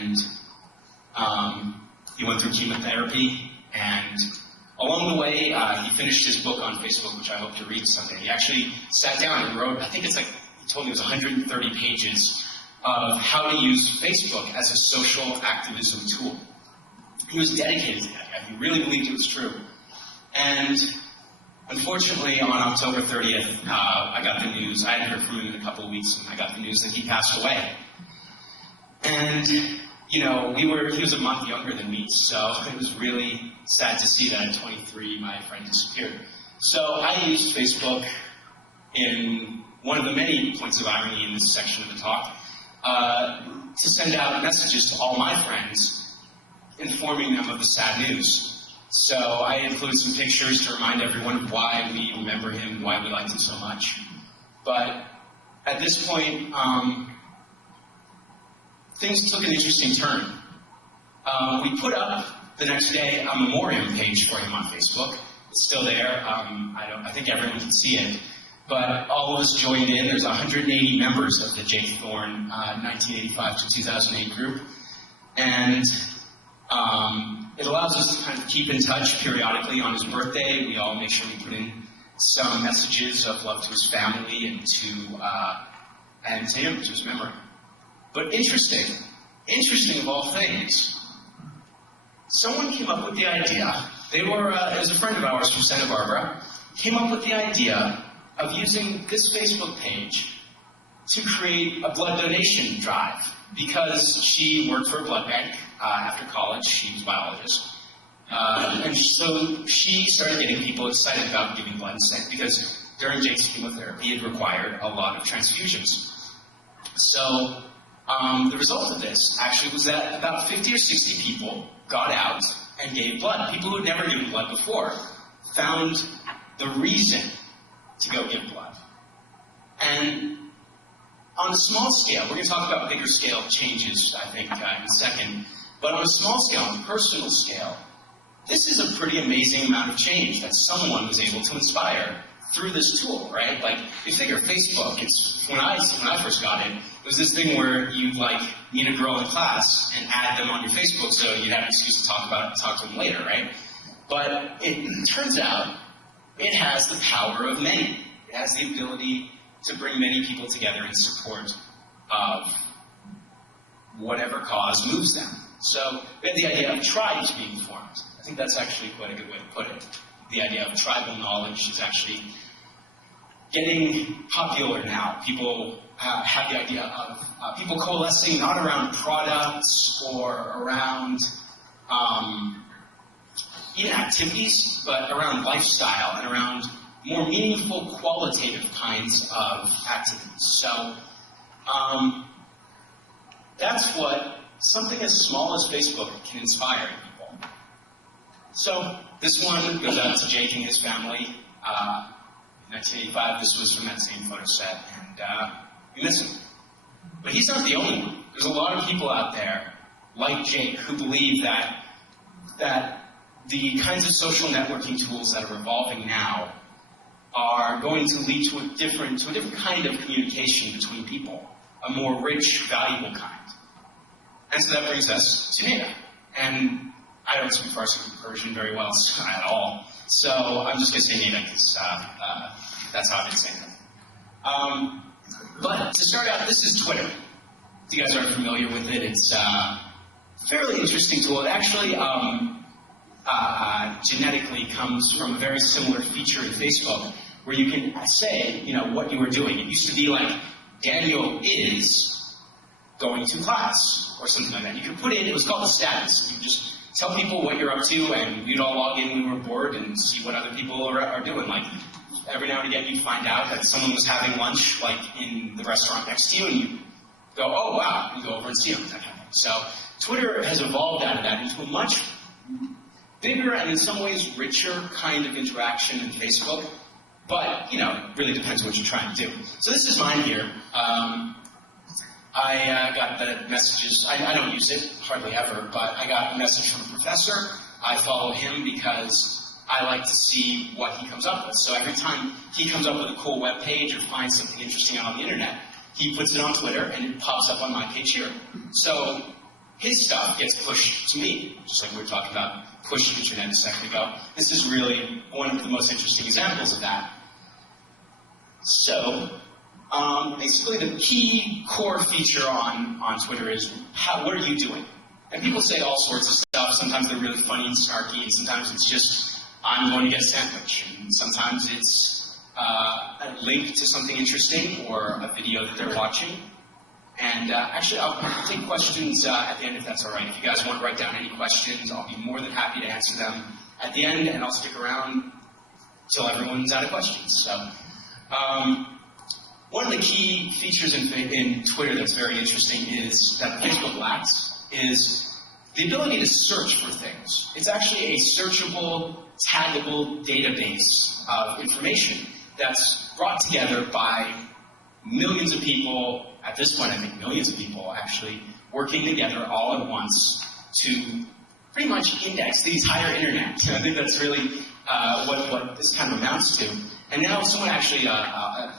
and he went through chemotherapy, and along the way, he finished his book on Facebook, which I hope to read someday. He actually sat down and wrote, I think it's like, he told me it was 130 pages of how to use Facebook as a social activism tool. He was dedicated to that. He really believed it was true. And unfortunately, on October 30th, I got the news. I hadn't heard from him in a couple of weeks, and I got the news that he passed away. And, you know, he was a month younger than me, so it was really sad to see that at 23, my friend disappeared. So I used Facebook in one of the many points of irony in this section of the talk to send out messages to all my friends, informing them of the sad news. So I included some pictures to remind everyone of why we remember him and why we liked him so much. But at this point, things took an interesting turn. We put up the next day a memoriam page for him on Facebook. It's still there. I think everyone can see it. But all of us joined in. There's 180 members of the Jake Thorne 1985 to 2008 group. And it allows us to kind of keep in touch periodically on his birthday. We all make sure we put in some messages of love to his family and to him, to his memory. But interesting of all things, someone came up with the idea. It was a friend of ours from Santa Barbara, came up with the idea of using this Facebook page to create a blood donation drive, because she worked for a blood bank after college. She was a biologist. And so she started getting people excited about giving blood, because during Jake's chemotherapy it required a lot of transfusions. So the result of this actually was that about 50 or 60 people got out and gave blood. People who had never given blood before found the reason to go give blood. And on a small scale, we're going to talk about bigger scale changes, I think, in a second, but on a small scale, on a personal scale, this is a pretty amazing amount of change that someone was able to inspire through this tool, right? Like, you figure Facebook, when I first got it, it was this thing where you'd like meet a girl in class and add them on your Facebook so you'd have an excuse to talk to them later, right? But it turns out it has the power of many. It has the ability to bring many people together in support of whatever cause moves them. So we had the idea of tribes being formed. I think that's actually quite a good way to put it. The idea of tribal knowledge is actually getting popular now. People have the idea of people coalescing not around products or around even activities, but around lifestyle and around more meaningful, qualitative kinds of activities. So that's what something as small as Facebook can inspire people. So this one goes out to Jake and his family. In 1985, this was from that same photo set, and we miss him. But he's not the only one. There's a lot of people out there, like Jake, who believe that the kinds of social networking tools that are evolving now are going to lead to a different kind of communication between people, a more rich, valuable kind. And so that brings us to Neda. And I don't speak Farsi or Persian very well at all, so I'm just going to say Neda because that's how I've been saying it. But to start out, this is Twitter. If you guys aren't familiar with it, it's a fairly interesting tool. It actually genetically comes from a very similar feature in Facebook where you can say, what you were doing. It used to be like, Daniel is going to class, or something like that. You could put in, it was called a status. You could just tell people what you're up to, and we'd all log in when we were bored and see what other people are doing. Like, every now and again you'd find out that someone was having lunch, like, in the restaurant next to you, and you go, oh, wow, you go over and see them, that kind of thing. So Twitter has evolved out of that into a much bigger and in some ways richer kind of interaction than Facebook. But, it really depends what you're trying to do. So this is mine here. I got the messages. I don't use it hardly ever, but I got a message from a professor. I follow him because I like to see what he comes up with. So every time he comes up with a cool web page or finds something interesting on the internet, he puts it on Twitter and it pops up on my page here. So his stuff gets pushed to me, just like we were talking about push internet a second ago. This is really one of the most interesting examples of that. So, basically the key core feature on Twitter is, what are you doing? And people say all sorts of stuff. Sometimes they're really funny and snarky, and sometimes it's just, I'm going to get a sandwich. And sometimes it's a link to something interesting or a video that they're watching. And actually, I'll take questions at the end if that's all right. If you guys want to write down any questions, I'll be more than happy to answer them at the end, and I'll stick around till everyone's out of questions. So, one of the key features in Twitter that's very interesting is that Facebook lacks is the ability to search for things. It's actually a searchable, taggable database of information that's brought together by millions of people, at this point I think millions of people actually, working together all at once to pretty much index the entire internet. So I think that's really what this kind of amounts to. And now someone actually,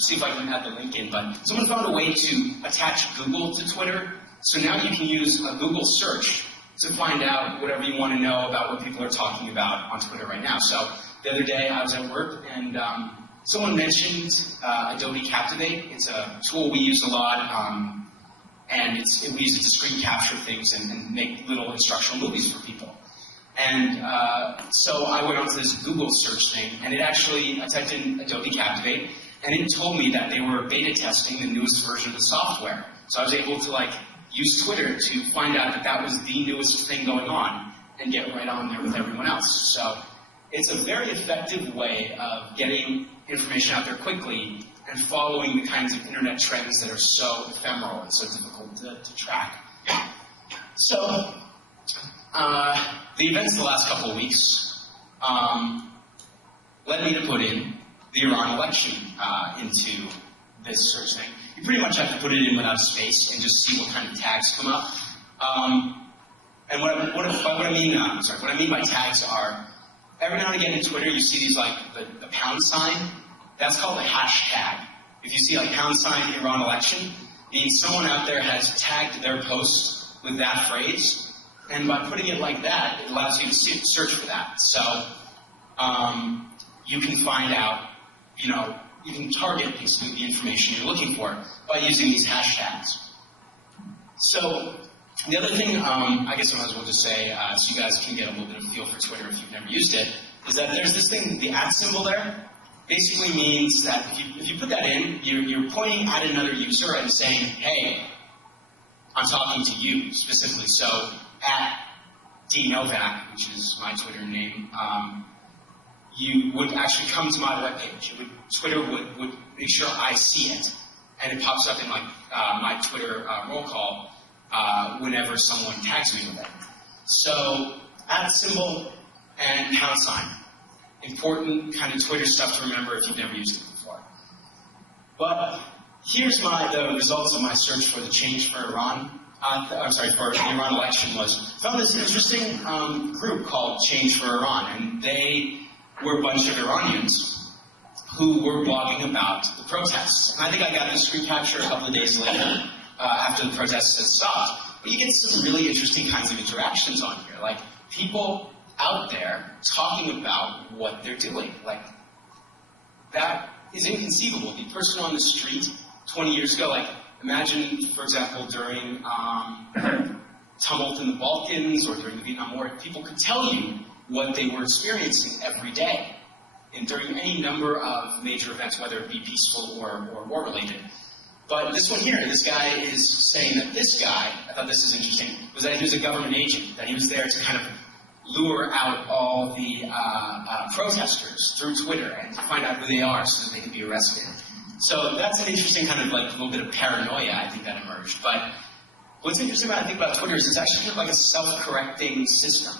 see if I can add the link in, but someone found a way to attach Google to Twitter. So now you can use a Google search to find out whatever you want to know about what people are talking about on Twitter right now. So the other day I was at work and someone mentioned Adobe Captivate. It's a tool we use a lot, and we use it to screen capture things and make little instructional movies for people. And so I went onto this Google search thing, and I typed in Adobe Captivate, and it told me that they were beta testing the newest version of the software. So I was able to use Twitter to find out that that was the newest thing going on and get right on there with everyone else. So it's a very effective way of getting information out there quickly and following the kinds of internet trends that are so ephemeral and so difficult to track. So, the events of the last couple of weeks led me to put in the Iran election into this search thing. You pretty much have to put it in without a space and just see what kind of tags come up. And what I mean by tags are, every now and again in Twitter you see these the pound sign. That's called a hashtag. If you see pound sign Iran election, means someone out there has tagged their post with that phrase. And by putting it like that, it allows you to search for that. So you can find out, you can target basically the information you're looking for by using these hashtags. So the other thing, I guess I might as well just say, so you guys can get a little bit of a feel for Twitter if you've never used it, is that there's this thing, the @ symbol there, basically means that if you put that in, you're pointing at another user and saying, hey, I'm talking to you specifically. So at dnovak, which is my Twitter name, you would actually come to my webpage. Twitter would make sure I see it, and it pops up in my Twitter roll call whenever someone tags me with it. So @ symbol and pound sign. Important kind of Twitter stuff to remember if you've never used it before. But here's the results of my search for the Change for Iran. For the Iran election found this interesting group called Change for Iran, and they were a bunch of Iranians who were blogging about the protests. And I think I got this screen capture a couple of days later after the protests had stopped. But you get some really interesting kinds of interactions on here, like people out there talking about what they're doing. That is inconceivable. The person on the street 20 years ago, imagine, for example, during tumult in the Balkans or during the Vietnam War, people could tell you what they were experiencing every day and during any number of major events, whether it be peaceful or war-related. But this one here, this guy is saying that this guy, I thought this is interesting, was that he was a government agent, that he was there to kind of lure out all the protesters through Twitter and to find out who they are so that they can be arrested. So that's an interesting kind of little bit of paranoia, I think, that emerged. But what's interesting about Twitter is it's actually kind of a self-correcting system.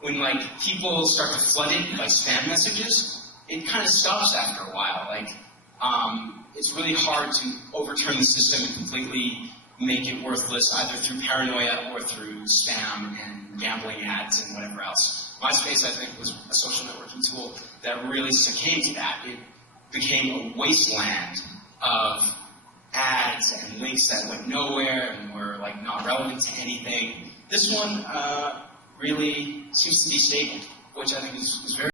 When people start to flood it with spam messages, it kind of stops after a while. It's really hard to overturn the system and completely make it worthless, either through paranoia or through spam and gambling ads and whatever else. MySpace, I think, was a social networking tool that really succumbed to that. It became a wasteland of ads and links that went nowhere and were like not relevant to anything. This one really seems to be stable, which I think is very